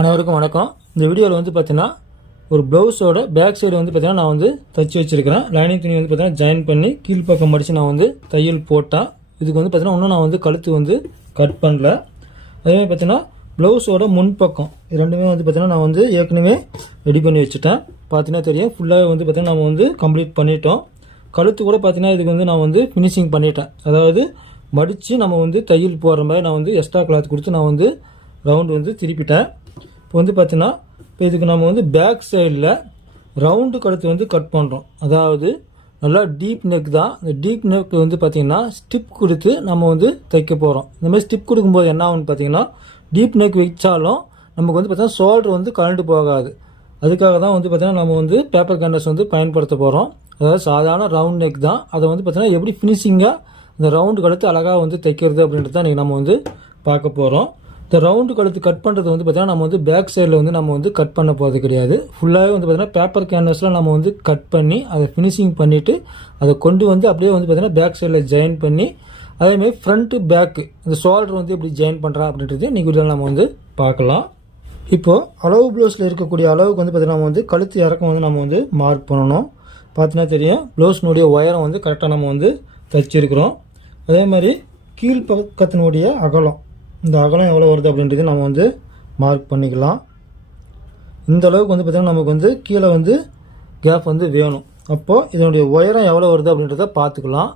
அனைவருக்கும் வணக்கம். இந்த வீடியோவில் வந்து பார்த்தீங்கன்னா ஒரு ப்ளவுஸோட பேக் சைடு வந்து பார்த்தீங்கன்னா நான் வந்து தச்சு வச்சிருக்கிறேன். லைனிங் துணி வந்து பார்த்தீங்கன்னா ஜாயின் பண்ணி கீழ்ப்பக்கம் மடித்து நான் வந்து தையல் போட்டேன். இதுக்கு வந்து பார்த்தீங்கன்னா இன்னும் நான் வந்து கழுத்து வந்து கட் பண்ணல. அதேமாதிரி பார்த்தீங்கன்னா ப்ளவுஸோட முன்பக்கம் ரெண்டுமே வந்து பார்த்தீங்கன்னா நான் வந்து ஏற்கனவே ரெடி பண்ணி வச்சுட்டேன். பார்த்தீங்கன்னா தெரியும், ஃபுல்லாக வந்து பார்த்தீங்கன்னா நம்ம வந்து கம்ப்ளீட் பண்ணிட்டோம். கழுத்து கூட பார்த்தீங்கன்னா இதுக்கு வந்து நான் வந்து ஃபினிஷிங் பண்ணிட்டேன். அதாவது மடித்து நம்ம வந்து தையல் போடுற மாதிரி நான் வந்து எக்ஸ்ட்ரா கிளாத் கொடுத்து நான் வந்து ரவுண்டு வந்து திருப்பிட்டேன். இப்போ வந்து பார்த்தீங்கன்னா இதுக்கு நம்ம வந்து பேக் சைடில் ரவுண்டு கழுத்து வந்து கட் பண்ணுறோம். அதாவது நல்லா டீப் நெக் தான். இந்த டீப் நெக் வந்து பார்த்திங்கன்னா ஸ்டிப் கொடுத்து நம்ம வந்து தைக்க போகிறோம். இந்த மாதிரி ஸ்டிப் கொடுக்கும்போது என்ன ஆகுன்னு பார்த்தீங்கன்னா டீப் நெக் வச்சாலும் நமக்கு வந்து பார்த்தீங்கன்னா ஷோல்டர் வந்து கழண்டு போகாது. அதுக்காக தான் வந்து பார்த்தீங்கன்னா நம்ம வந்து பேப்பர் கேன்வாஸ் வந்து பயன்படுத்த போகிறோம். அதாவது சாதாரண ரவுண்ட் நெக் தான். அதை வந்து பார்த்தீங்கன்னா எப்படி ஃபினிஷிங்காக இந்த ரவுண்டு கழுத்து அழகாக வந்து தைக்கிறது அப்படின்றது தான் இன்றைக்கி நம்ம வந்து பார்க்க போகிறோம். இந்த ரவுண்டு கழுத்து கட் பண்ணுறது வந்து பார்த்தீங்கன்னா நம்ம வந்து பேக் சைடில் வந்து நம்ம வந்து கட் பண்ண போகிறது கிடையாது. ஃபுல்லாகவே வந்து பார்த்தீங்கன்னா பேப்பர் கேன்வாஸில் நம்ம வந்து கட் பண்ணி அதை ஃபினிஷிங் பண்ணிவிட்டு அதை கொண்டு வந்து அப்படியே வந்து பார்த்தீங்கன்னா பேக் சைடில் ஜாயின் பண்ணி அதேமாதிரி ஃப்ரண்ட்டு பேக்கு இந்த ஷோல்டர் வந்து எப்படி ஜாயின் பண்ணுறா அப்படின்றது இன்றைக்கி வீடியோவில் நம்ம வந்து பார்க்கலாம். இப்போது அளவு ப்ளவுஸில் இருக்கக்கூடிய அளவுக்கு வந்து பார்த்தீங்கன்னா நம்ம வந்து கழுத்து இறக்கம் வந்து நம்ம வந்து மார்க் பண்ணணும். பார்த்தீங்கன்னா தெரியும், ப்ளவுஸினுடைய உயரம் வந்து கரெக்டாக நம்ம வந்து தைச்சிருக்கிறோம். அதே மாதிரி கீழ்ப்பக்கத்தினுடைய அகலம், இந்த அகலம் எவ்வளோ வருது அப்படின்றது நம்ம வந்து மார்க் பண்ணிக்கலாம். இந்த அளவுக்கு வந்து பார்த்திங்கன்னா நமக்கு வந்து கீழே வந்து கேப் வந்து வேணும். அப்போது இதனுடைய உயரம் எவ்வளோ வருது அப்படின்றத பார்த்துக்கலாம்.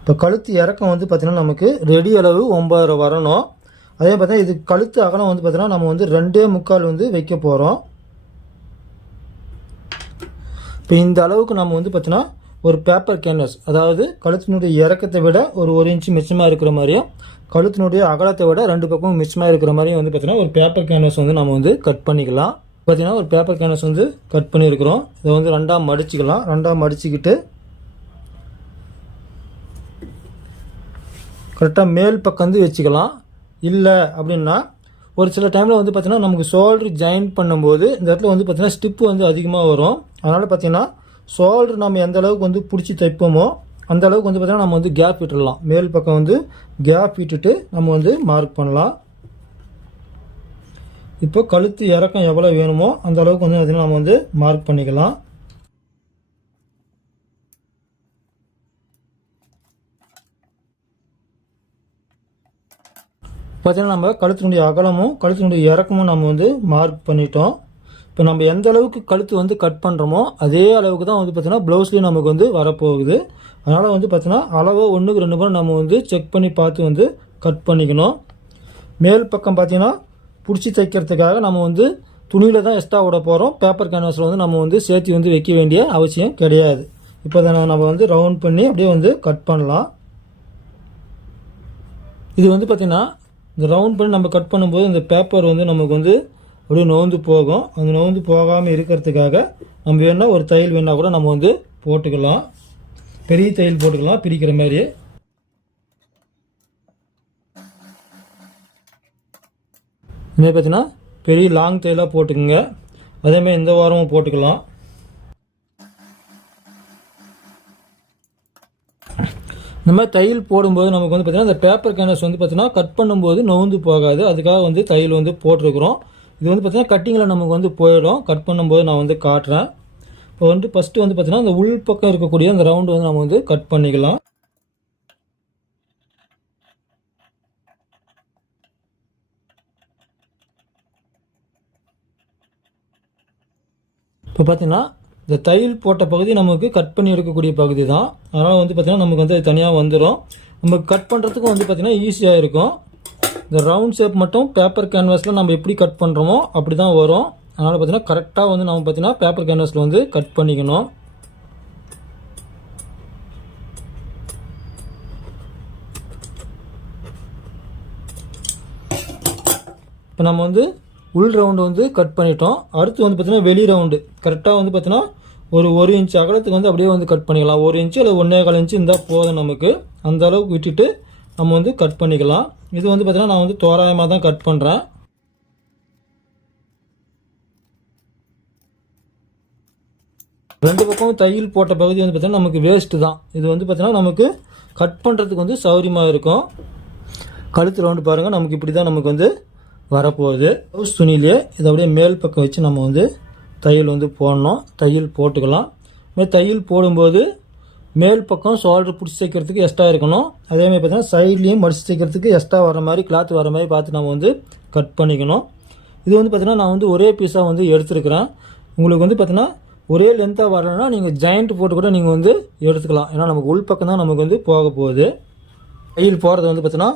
இப்போ கழுத்து இறக்கம் வந்து பார்த்திங்கன்னா நமக்கு ரெடி அளவு 9.5 வரணும். அதே பார்த்தீங்கன்னா இது கழுத்து அகலம் வந்து பார்த்திங்கன்னா நம்ம வந்து 2.25 வந்து வைக்க போகிறோம். இப்போ இந்த அளவுக்கு நம்ம வந்து பார்த்திங்கன்னா ஒரு பேப்பர் கேன்வாஸ், அதாவது கழுத்தினுடைய இறக்கத்தை விட ஒரு 1 இன்ச்சு மிச்சமாக இருக்கிற மாதிரியும் கழுத்தினுடைய அகலத்தை விட 2 பக்கமும் மிச்சமாக இருக்கிற மாதிரியும் வந்து பார்த்தீங்கன்னா ஒரு பேப்பர் கேன்வாஸ் வந்து நம்ம வந்து கட் பண்ணிக்கலாம். பார்த்தீங்கன்னா ஒரு பேப்பர் கேன்வாஸ் வந்து கட் பண்ணியிருக்கிறோம். இதை வந்து 2ஆக மடிச்சுக்கலாம். 2ஆக மடிச்சுக்கிட்டு கரெக்டாக மேல் பக்கம் வந்து வச்சுக்கலாம். இல்லை அப்படின்னா ஒரு சில டைமில் வந்து பார்த்திங்கன்னா நமக்கு ஷோல்டர் ஜாயின் பண்ணும்போது இந்த இடத்துல வந்து பார்த்திங்கன்னா ஸ்டிப்பு வந்து அதிகமாக வரும். அதனால் பார்த்திங்கன்னா ஷோல்டர் நம்ம எந்த அளவுக்கு வந்து பிடிச்சி தைப்போமோ அந்த அளவுக்கு வந்து பார்த்திங்கன்னா நம்ம வந்து கேப் விட்டுடலாம். மேல் பக்கம் வந்து கேப் விட்டுட்டு நம்ம வந்து மார்க் பண்ணலாம். இப்போ கழுத்து இறக்கம் எவ்வளோ வேணுமோ அந்த அளவுக்கு வந்து பார்த்திங்கன்னா நம்ம வந்து மார்க் பண்ணிக்கலாம். பார்த்திங்கன்னா நம்ம கழுத்தினுடைய அகலமும் கழுத்தினுடைய இறக்கமும் நம்ம வந்து மார்க் பண்ணிட்டோம். இப்போ நம்ம எந்த அளவுக்கு கழுத்து வந்து கட் பண்ணுறோமோ அதே அளவுக்கு தான் வந்து பார்த்திங்கன்னா ப்ளவுஸ்லேயும் நமக்கு வந்து வரப்போகுது. அதனால் வந்து பார்த்திங்கன்னா அளவை 1க்கு 2 முறை நம்ம வந்து செக் பண்ணி பார்த்து வந்து கட் பண்ணிக்கணும். மேல் பக்கம் பார்த்திங்கன்னா பிடிச்சி தைக்கிறதுக்காக நம்ம வந்து துணியில் தான் எக்ஸ்ட்ரா விட போகிறோம். பேப்பர் கேன்வாஸில் வந்து நம்ம வந்து சேர்த்து வந்து வைக்க வேண்டிய அவசியம் கிடையாது. இப்போ அதை நம்ம வந்து ரவுண்ட் பண்ணி அப்படியே வந்து கட் பண்ணலாம். இது வந்து பார்த்திங்கன்னா இந்த ரவுண்ட் பண்ணி நம்ம கட் பண்ணும்போது இந்த பேப்பர் வந்து நமக்கு வந்து அப்படியே நோந்து போகும். அந்த நோந்து போகாமல் இருக்கிறதுக்காக நம்ம வேணால் ஒரு தையல் வேணால் கூட நம்ம வந்து போட்டுக்கலாம். பெரிய தையல் போட்டுக்கலாம் பிரிக்கிற மாதிரி. இதுமாதிரி பார்த்தீங்கன்னா பெரிய லாங் தையலாக போட்டுக்குங்க. அதேமாதிரி இந்த வாரமும் போட்டுக்கலாம். இந்த மாதிரி தையல் போடும்போது நமக்கு வந்து பார்த்திங்கன்னா இந்த பேப்பர் கேன்வாஸ் வந்து பார்த்திங்கன்னா கட் பண்ணும்போது நோந்து போகாது. அதுக்காக வந்து தையல் வந்து போட்டிருக்கிறோம். இது வந்து பார்த்திங்கன்னா கட்டிங்கில் நமக்கு வந்து போயிடும். கட் பண்ணும்போது நான் வந்து காட்டுறேன். இப்போ வந்து ஃபஸ்ட்டு வந்து பார்த்திங்கன்னா இந்த உள் பக்கம் இருக்கக்கூடிய அந்த ரவுண்டு வந்து நம்ம வந்து கட் பண்ணிக்கலாம். இப்போ பார்த்திங்கன்னா இந்த தையல் போட்ட பகுதி நமக்கு கட் பண்ணி எடுக்கக்கூடிய பகுதி தான். அதனால் வந்து பார்த்திங்கன்னா நமக்கு வந்து தனியாக வந்துடும். நமக்கு கட் பண்ணுறதுக்கும் வந்து பார்த்திங்கன்னா ஈஸியாக இருக்கும். இந்த ரவுண்ட் ஷேப் மட்டும் பேப்பர் கேன்வாஸில் நம்ம எப்படி கட் பண்ணுறோமோ அப்படி தான் வரும். அதனால் பார்த்திங்கன்னா கரெக்டாக வந்து நம்ம பார்த்திங்கன்னா பேப்பர் கேன்வாஸில் வந்து கட் பண்ணிக்கணும். இப்போ நம்ம வந்து உள் ரவுண்டு வந்து கட் பண்ணிட்டோம். அடுத்து வந்து பார்த்திங்கன்னா வெளி ரவுண்டு கரெக்டாக வந்து பார்த்திங்கன்னா ஒரு 1 இன்ச் அகலத்துக்கு வந்து அப்படியே வந்து கட் பண்ணிக்கலாம். 1 இன்ச்சு இல்லை 1.25 இன்ச்சு இருந்தால் போதும் நமக்கு. அந்த அளவுக்கு விட்டுட்டு நம்ம வந்து கட் பண்ணிக்கலாம். இது வந்து பார்த்திங்கன்னா நான் வந்து தோராயமாக தான் கட் பண்ணுறேன். ரெண்டு பக்கம் தையல் போட்ட பகுதி வந்து பார்த்திங்கன்னா நமக்கு வேஸ்ட்டு தான். இது வந்து பார்த்திங்கன்னா நமக்கு கட் பண்ணுறதுக்கு வந்து சௌகரியமாக இருக்கும். கழுத்து ரவுண்டு பாருங்கள், நமக்கு இப்படி தான் நமக்கு வந்து வரப்போகுது. ப்ளவுஸ் துணியிலே இதை அப்படியே மேல் பக்கம் வச்சு நம்ம வந்து தையல் வந்து போடணும். தையல் போட்டுக்கலாம். தையல் போடும்போது மேல் பக்கம் ஷோல்டர் பிடிச்சி தைக்கிறதுக்கு எக்ஸ்ட்ரா இருக்கணும். அதேமாதிரி பார்த்தீங்கன்னா சைட்லேயும் மடித்து தைக்கிறதுக்கு எக்ஸ்ட்ரா வர மாதிரி கிளாத் வர மாதிரி பார்த்து நம்ம வந்து கட் பண்ணிக்கணும். இது வந்து பார்த்தீங்கன்னா நான் வந்து ஒரே பீஸாக வந்து எடுத்துருக்கிறேன். உங்களுக்கு வந்து பார்த்தீங்கன்னா ஒரே லென்த்தாக வரலைன்னா நீங்கள் ஜாயிண்ட் போட்டு கூட நீங்கள் வந்து எடுத்துக்கலாம். ஏன்னா நமக்கு உள் பக்கம் தான் நமக்கு வந்து போக போகுது. தையல் போகிறது வந்து பார்த்தீங்கன்னா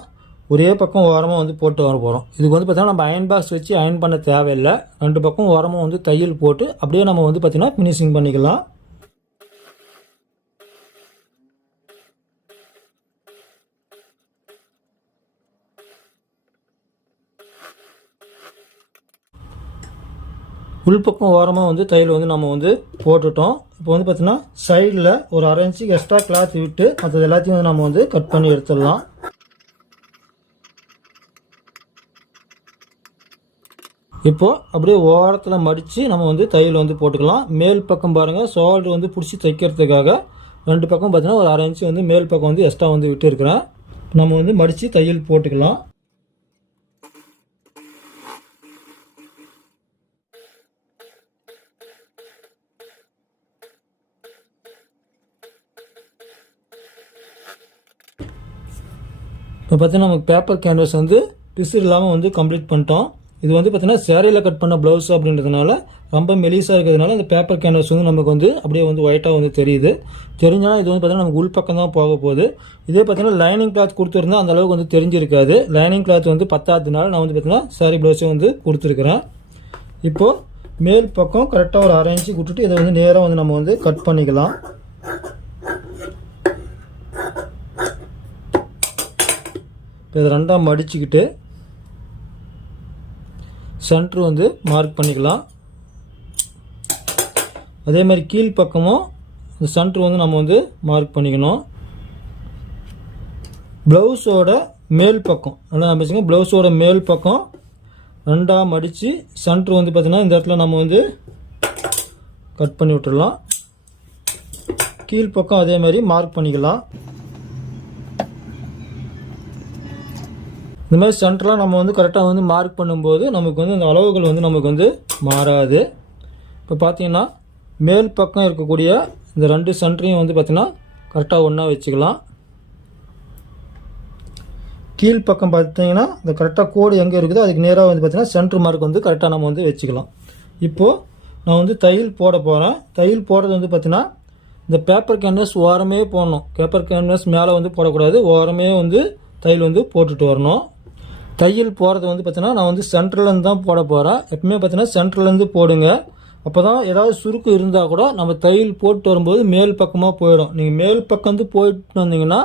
ஒரே பக்கம் ஓரமாக வந்து போட்டு வர போகிறோம். இதுக்கு வந்து பார்த்தீங்கன்னா நம்ம அயன் பாக்ஸ் வச்சு அயன் பண்ண தேவையில்லை. 2 பக்கம் ஓரமாக வந்து தையல் போட்டு அப்படியே நம்ம வந்து பார்த்தீங்கன்னா ஃபினிஷிங் பண்ணிக்கலாம். உள்பக்கம் ஓரமாக வந்து தையல் வந்து நம்ம வந்து போட்டுட்டோம். இப்போ வந்து பார்த்தீங்கன்னா சைடில் ஒரு 1/2 இன்ச்சுக்கு எக்ஸ்ட்ரா கிளாத் விட்டு மற்றது எல்லாத்தையும் வந்து நம்ம வந்து கட் பண்ணி எடுத்துடலாம். இப்போது அப்படியே ஓரத்தில் மடித்து நம்ம வந்து தையல் வந்து போட்டுக்கலாம். மேல் பக்கம் பாருங்கள், ஷோல்டர் வந்து பிடிச்சி தைக்கிறதுக்காக 2 பக்கம் பார்த்தீங்கன்னா ஒரு 1/2 இன்ச்சு வந்து மேல் பக்கம் வந்து எக்ஸ்ட்ரா வந்து விட்டு இருக்கிறேன். நம்ம வந்து மடித்து தையல் போட்டுக்கலாம். இப்போ பார்த்தீங்கன்னா நமக்கு பேப்பர் கேன்வாஸ் வந்து பிசு இல்லாமல் வந்து கம்ப்ளீட் பண்ணிட்டோம். இது வந்து பார்த்தீங்கன்னா சேரீயில் கட் பண்ண ப்ளவுஸ் அப்படின்றதுனால ரொம்ப மெலிசாக இருக்கிறதுனால இந்த பேப்பர் கேன்வாஸ் வந்து நமக்கு வந்து அப்படியே வந்து ஒயிட்டாக வந்து தெரியுது. தெரிஞ்சாலும் இது வந்து பார்த்தீங்கன்னா நமக்கு உள் பக்கம் தான் போக போகுது. இதே பார்த்தீங்கன்னா லைனிங் கிளாத் கொடுத்துருந்தா அந்த அளவுக்கு வந்து தெரிஞ்சிருக்காது. லைனிங் கிளாத் வந்து பத்தாததுனால நான் வந்து பார்த்தீங்கன்னா சாரி ப்ளவுஸை வந்து கொடுத்துருக்குறேன். இப்போது மேல் பக்கம் கரெக்டாக ஒரு 1/2 இன்ச்சு விட்டுட்டு இதை வந்து நேராக வந்து நம்ம வந்து கட் பண்ணிக்கலாம். இதை 2ஆக மடிச்சுக்கிட்டு சென்ட்ரு வந்து மார்க் பண்ணிக்கலாம். அதே மாதிரி கீழ் பக்கமும் இந்த சென்ட்ரு வந்து நம்ம வந்து மார்க் பண்ணிக்கணும். ப்ளவுஸோட மேல் பக்கம் நல்லா நம்பிச்சுங்க. ப்ளவுஸோட மேல் பக்கம் 2ஆக மடித்து சென்ட்ரு வந்து பார்த்திங்கன்னா இந்த இடத்துல நம்ம வந்து கட் பண்ணி விட்டுடலாம். கீழ் பக்கம் அதே மாதிரி மார்க் பண்ணிக்கலாம். இந்த மாதிரி சென்டர்லாம் நம்ம வந்து கரெக்டாக வந்து மார்க் பண்ணும்போது நமக்கு வந்து இந்த அளவுகள் வந்து நமக்கு வந்து மாறாது. இப்போ பார்த்தீங்கன்னா மேல் பக்கம் இருக்கக்கூடிய இந்த 2 சென்டரையும் வந்து பார்த்திங்கன்னா கரெக்டாக ஒன்றா வச்சுக்கலாம். கீழ் பக்கம் பார்த்தீங்கன்னா இந்த கரெக்டாக கோடு எங்கே இருக்குதோ அதுக்கு நேராக வந்து பார்த்திங்கன்னா சென்டர் மார்க் வந்து கரெக்டாக நம்ம வந்து வச்சுக்கலாம். இப்போது நான் வந்து தையல் போட போகிறேன். தையல் போடுறது வந்து பார்த்திங்கன்னா இந்த பேப்பர் கேன்வாஸ் ஓரமே போடணும். பேப்பர் கேன்வாஸ் மேலே வந்து போடக்கூடாது. ஓரமே வந்து தையல் வந்து போட்டுட்டு வரணும். தையல் போகிறது வந்து பார்த்தீங்கன்னா நான் வந்து சென்ட்ரலேருந்து தான் போட போகிறேன். எப்பவுமே பார்த்தீங்கன்னா சென்ட்ரலேருந்து போடுங்க. அப்போ தான் ஏதாவது சுருக்கு இருந்தால் கூட நம்ம தையல் போட்டு வரும்போது மேல் பக்கமாக போயிடும். நீங்கள் மேல் பக்கம் வந்து போயிட்டு வந்தீங்கன்னா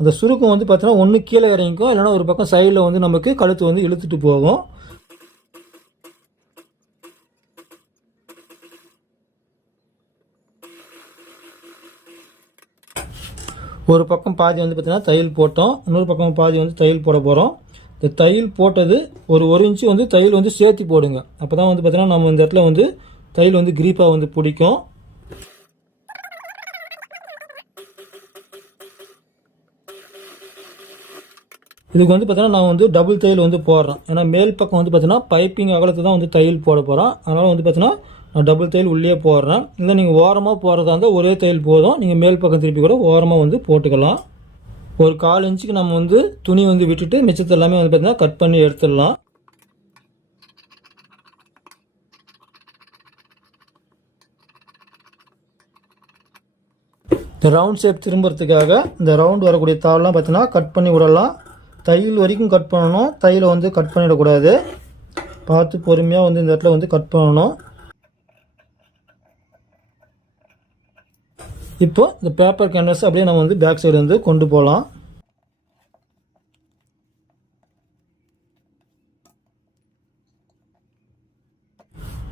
அந்த சுருக்கம் வந்து பார்த்தீங்கன்னா ஒன்று கீழே இறங்கிக்கும், இல்லைனா ஒரு பக்கம் சைடில் வந்து நமக்கு கழுத்து வந்து இழுத்துட்டு போகும். ஒரு பக்கம் பாதி வந்து பார்த்தீங்கன்னா தையல் போட்டோம். இன்னொரு பக்கம் பாதி வந்து தையல் போட போகிறோம். இந்த தையல் போட்டது ஒரு 1 இன்ச்சு வந்து தையல் வந்து சேர்த்து போடுங்க. அப்போ தான் வந்து பார்த்தீங்கன்னா நம்ம இந்த இடத்துல வந்து தையல் வந்து கிரீப்பாக வந்து பிடிக்கும். இதுக்கு வந்து பார்த்தீங்கன்னா நான் வந்து டபுள் தையல் வந்து போடுறேன். ஏன்னா மேல் பக்கம் வந்து பார்த்தீங்கன்னா பைப்பிங் அகலத்து தான் வந்து தையல் போட போகிறோம். அதனால் வந்து பார்த்தீங்கன்னா நான் டபுள் தையல் உள்ளே போடுறேன். இல்லை நீங்கள் ஓரமாக போடுறதா இருந்தால் ஒரே தையல் போதும். நீங்கள் மேல் பக்கம் திருப்பி கூட ஓரமாக வந்து போட்டுக்கலாம். ஒரு 1/4 இன்ச்சுக்கு நம்ம வந்து துணி வந்து விட்டுட்டு மிச்சத்தை எல்லாமே வந்து பார்த்தீங்கன்னா கட் பண்ணி எடுத்துடலாம். இந்த ரவுண்ட் ஷேப் திரும்புறதுக்காக இந்த ரவுண்ட் வரக்கூடிய தாள்லாம் பார்த்தீங்கன்னா கட் பண்ணி விடலாம். தையல் வரைக்கும் கட் பண்ணணும். தையலை வந்து கட் பண்ணிடக்கூடாது. பார்த்து பொறுமையாக வந்து இந்த இடத்துல வந்து கட் பண்ணணும். இப்போ இந்த பேப்பர் கேன்வாஸ் அப்படியே நம்ம வந்து பேக் சைடு வந்து கொண்டு போகலாம்.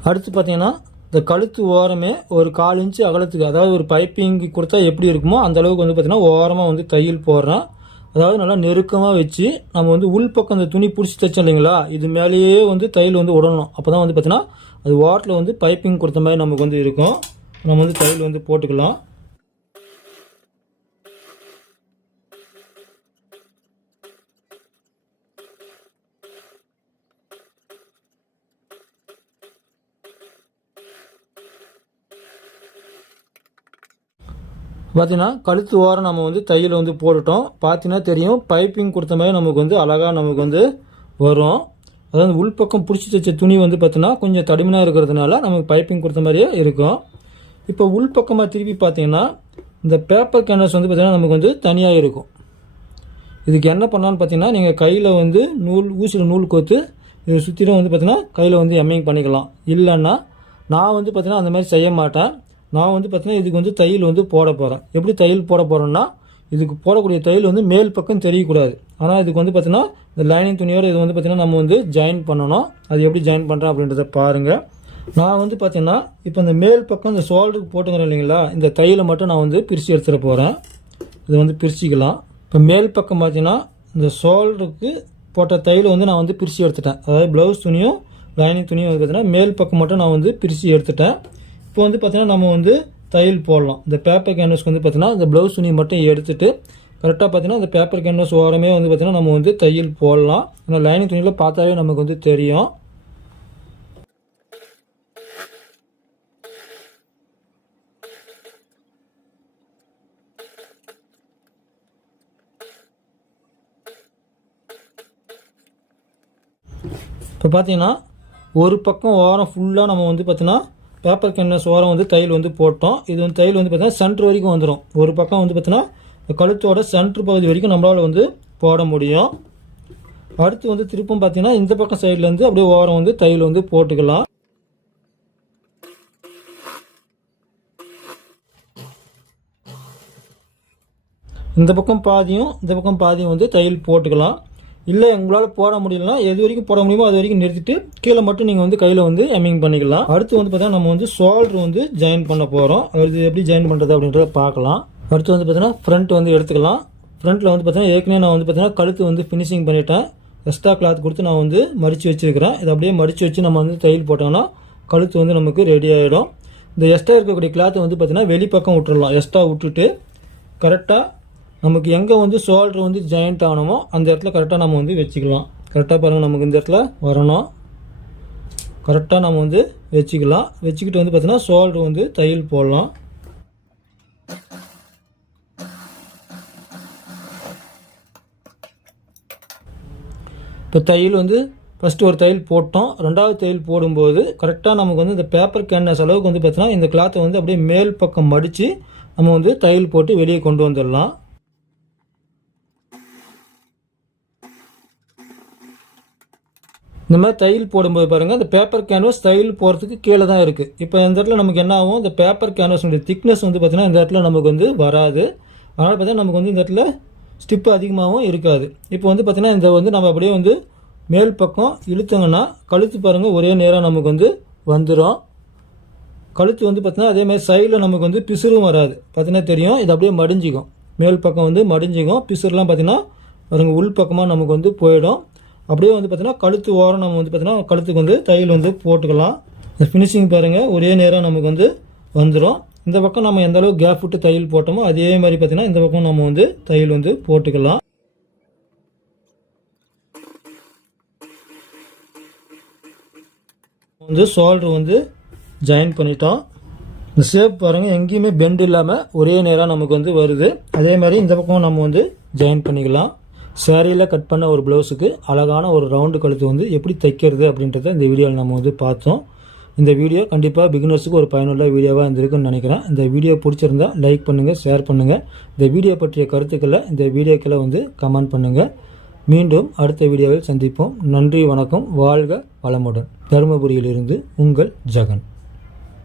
அடுத்து பார்த்தீங்கன்னா இந்த கழுத்து ஓரமே ஒரு 1/4 இன்ச்சு அகலத்துக்கு, அதாவது ஒரு பைப்பிங் கொடுத்தா எப்படி இருக்குமோ அந்த அளவுக்கு வந்து பார்த்தீங்கன்னா ஓரமாக வந்து தையல் போடுறேன். அதாவது நல்லா நெருக்கமாக வச்சு நம்ம வந்து உள் பக்கம் அந்த துணி பிடிச்சி தைச்சோம் இல்லைங்களா, இது மேலேயே வந்து தையல் வந்து விடணும். அப்போ தான் வந்து பார்த்தீங்கன்னா அது ஓரத்தில் வந்து பைப்பிங் கொடுத்த மாதிரி நமக்கு வந்து இருக்கும். நம்ம வந்து தையல் வந்து போட்டுக்கலாம். பார்த்தீங்கன்னா கழுத்து ஓரம் நம்ம வந்து தையல் வந்து போட்டுட்டோம். பார்த்தீங்கன்னா தெரியும் பைப்பிங் கொடுத்த மாதிரி நமக்கு வந்து அழகாக நமக்கு வந்து வரும். அதாவது உள்பக்கம் பிடிச்சி தைச்ச துணி வந்து பார்த்தீங்கன்னா கொஞ்சம் தடிமனாக இருக்கிறதுனால நமக்கு பைப்பிங் கொடுத்த மாதிரியே இருக்கும். இப்போ உள்பக்கமாக திருப்பி பார்த்தீங்கன்னா இந்த பேப்பர் கேன்வாஸ் வந்து பார்த்தீங்கன்னா நமக்கு வந்து தனியாக இருக்கும். இதுக்கு என்ன பண்ணலான்னு பார்த்தீங்கன்னா நீங்கள் கையில் வந்து ஊசியில் நூல் கோர்த்து இதை சுற்றிலும் வந்து பார்த்தீங்கன்னா கையில் வந்து எம்மிங் பண்ணிக்கலாம். இல்லைன்னா நான் வந்து பார்த்தீங்கன்னா அந்த மாதிரி செய்ய மாட்டேன். நான் வந்து பார்த்தீங்கன்னா இதுக்கு வந்து தையல் வந்து போட போகிறேன். எப்படி தையல் போட போகிறேன்னா இதுக்கு போடக்கூடிய தையல் வந்து மேல் பக்கம் தெரியக்கூடாது. ஆனால் இதுக்கு வந்து பார்த்தீங்கன்னா இந்த லைனிங் துணியோடு இது வந்து பார்த்தீங்கன்னா நம்ம வந்து ஜாயின் பண்ணணும். அது எப்படி ஜாயின் பண்ணுறேன் அப்படின்றத பாருங்கள். நான் வந்து பார்த்தீங்கன்னா இப்போ இந்த மேல் பக்கம் இந்த ஷோல்டருக்கு போட்டுக்கிறேன் இல்லைங்களா, இந்த தையலை மட்டும் நான் வந்து பிரித்து எடுத்துகிட்டு போகிறேன். இதை வந்து பிரிச்சுக்கலாம். இப்போ மேல் பக்கம் பார்த்தீங்கன்னா இந்த ஷோல்டருக்கு போட்ட தையல் வந்து நான் வந்து பிரித்து எடுத்துட்டேன். அதாவது ப்ளவுஸ் துணியும் லைனிங் துணியும் வந்து பார்த்தீங்கன்னா மேல் பக்கம் மட்டும் நான் வந்து பிரித்து எடுத்துட்டேன். இப்போ வந்து பார்த்தீங்கன்னா நம்ம வந்து தையல் போடலாம். இந்த பேப்பர் கேன்வாஸ்க்கு வந்து பார்த்தீங்கன்னா இந்த ப்ளவுஸ் துணி மட்டும் எடுத்துகிட்டு கரெக்டாக பார்த்தீங்கன்னா இந்த பேப்பர் கேன்வாஸ் ஓரமே வந்து பார்த்தீங்கன்னா நம்ம வந்து தையல் போடலாம். ஏன்னா லைனிங் துணியில் பார்த்தாலே நமக்கு வந்து தெரியும். இப்போ பார்த்தீங்கன்னா ஒரு பக்கம் ஓரம் ஃபுல்லாக நம்ம வந்து பார்த்தீங்கன்னா பேப்பர் கேன்வாஸ் ஓரம் வந்து தையல் வந்து போட்டோம். இது வந்து தையல் வந்து பார்த்தீங்கன்னா சென்டர் வரைக்கும் வந்துடும். ஒரு பக்கம் வந்து பார்த்தீங்கன்னா கழுத்தோட சென்டர் பகுதி வரைக்கும் நம்மளால் வந்து போட முடியும். அடுத்து வந்து திருப்பும் பார்த்தீங்கன்னா இந்த பக்கம் சைட்லேருந்து அப்படியே ஓரம் வந்து தையல் வந்து போட்டுக்கலாம். இந்த பக்கம் பாதியும் வந்து தையல் போட்டுக்கலாம். இல்லை உங்களால் போட முடியலன்னா எது வரைக்கும் போட முடியுமோ அது வரைக்கும் நிறுத்திட்டு கீழே மட்டும் நீங்கள் வந்து கையில் வந்து எம்மிங் பண்ணிக்கலாம். அடுத்து வந்து பார்த்தீங்கன்னா நம்ம வந்து ஷோல்டர் வந்து ஜாயின் பண்ண போகிறோம். அது எப்படி ஜாயின் பண்ணுறது அப்படின்றத பார்க்கலாம். அடுத்து வந்து பார்த்தீங்கன்னா ஃப்ரண்ட் வந்து எடுத்துக்கலாம். ஃப்ரண்ட்டில் வந்து பார்த்தீங்கன்னா ஏற்கனவே நான் வந்து பார்த்தீங்கன்னா கழுத்து வந்து ஃபினிஷிங் பண்ணிட்டேன். எக்ஸ்ட்ரா கிளாத் கொடுத்து நான் வந்து மடித்து வச்சுருக்கிறேன். இதை அப்படியே மடித்து வச்சு நம்ம வந்து தையல் போட்டோம்னா கழுத்து வந்து நமக்கு ரெடி ஆகிடும். இந்த எக்ஸ்ட்ரா இருக்கக்கூடிய கிளாத்தை வந்து பார்த்தீங்கன்னா வெளிப்பக்கம் விட்டுடலாம். எக்ஸ்ட்ரா விட்டுட்டு கரெக்டாக நமக்கு எங்கே வந்து ஷோல்டர் வந்து ஜாயிண்ட் ஆகணுமோ அந்த இடத்துல கரெக்டாக நம்ம வந்து வச்சுக்கலாம். கரெக்டாக பாருங்கள் நமக்கு இந்த இடத்துல வரணும். கரெக்டாக நம்ம வந்து வச்சுக்கலாம். வச்சுக்கிட்டு வந்து பார்த்தீங்கன்னா ஷோல்டர் வந்து தையல் போடலாம். இப்போ தையல் வந்து ஃபஸ்ட்டு ஒரு தையல் போட்டோம். ரெண்டாவது தையல் போடும்போது கரெக்டாக நமக்கு வந்து இந்த பேப்பர் கேன்வாஸ் அளவுக்கு வந்து பார்த்தீங்கன்னா இந்த கிளாத்தை வந்து அப்படியே மேல் பக்கம் மடித்து நம்ம வந்து தையல் போட்டு வெளியே கொண்டு வந்துடலாம். இந்த மாதிரி தையல் போடும்போது பாருங்கள் இந்த பேப்பர் கேன்வாஸ் தையல் போகிறதுக்கு கீழே தான் இருக்குது. இப்போ இந்த இடத்துல நமக்கு என்ன ஆகும், இந்த பேப்பர் கேன்வாஸுடைய திக்னஸ் வந்து பார்த்திங்கன்னா இந்த இடத்துல நமக்கு வந்து வராது. அதனால் பார்த்தீங்கன்னா நமக்கு வந்து இந்த இடத்துல ஸ்டிப்பு அதிகமாகவும் இருக்காது. இப்போ வந்து பார்த்திங்கன்னா இந்த வந்து நம்ம அப்படியே வந்து மேல் பக்கம் இழுத்தோங்கன்னா கழுத்து பாருங்கள் ஒரே நேராக நமக்கு வந்து வந்துடும். கழுத்து வந்து பார்த்திங்கன்னா அதேமாதிரி சைடில் நமக்கு வந்து பிசுறும் வராது. பார்த்திங்கன்னா தெரியும், இது அப்படியே மடிஞ்சிக்கும். மேல் பக்கம் வந்து மடிஞ்சிக்கும். பிசுறுலாம் பார்த்திங்கன்னா பாருங்கள் உள் பக்கமாக நமக்கு வந்து போயிடும். அப்படியே வந்து பார்த்தீங்கன்னா கழுத்து ஓரம் நம்ம வந்து பார்த்தீங்கன்னா கழுத்துக்கு வந்து தையல் வந்து போட்டுக்கலாம். இந்த ஃபினிஷிங் பாருங்கள் ஒரே நேரம் நமக்கு வந்து வந்துடும். இந்த பக்கம் நம்ம எந்த அளவுக்கு கேப் விட்டு தையல் போட்டோமோ அதே மாதிரி பார்த்தீங்கன்னா இந்த பக்கம் நம்ம வந்து தையல் வந்து போட்டுக்கலாம். வந்து ஷோல்டர் வந்து ஜாயின் பண்ணிட்டோம். இந்த ஷேப் பாருங்கள் எங்கேயுமே பெண்ட் இல்லாமல் ஒரே நேரம் நமக்கு வந்து வருது. அதே மாதிரி இந்த பக்கம் நம்ம வந்து ஜாயின் பண்ணிக்கலாம். சேரீயில் கட் பண்ண ஒரு ப்ளவுஸுக்கு அழகான ஒரு ரவுண்டு கழுத்து வந்து எப்படி தைக்கிறது அப்படின்றத இந்த வீடியோவில் நம்ம வந்து பார்த்தோம். இந்த வீடியோ கண்டிப்பாக பிகினர்ஸுக்கு ஒரு பயனுள்ள வீடியோவாக இருந்திருக்குன்னு நினைக்கிறேன். இந்த வீடியோ பிடிச்சிருந்தா லைக் பண்ணுங்கள், ஷேர் பண்ணுங்கள். இந்த வீடியோ பற்றிய கருத்துக்களை இந்த வீடியோக்களை வந்து கமெண்ட் பண்ணுங்கள். மீண்டும் அடுத்த வீடியோவில் சந்திப்போம். நன்றி, வணக்கம், வாழ்க வளமுடன். தருமபுரியிலிருந்து உங்கள் ஜெகன்.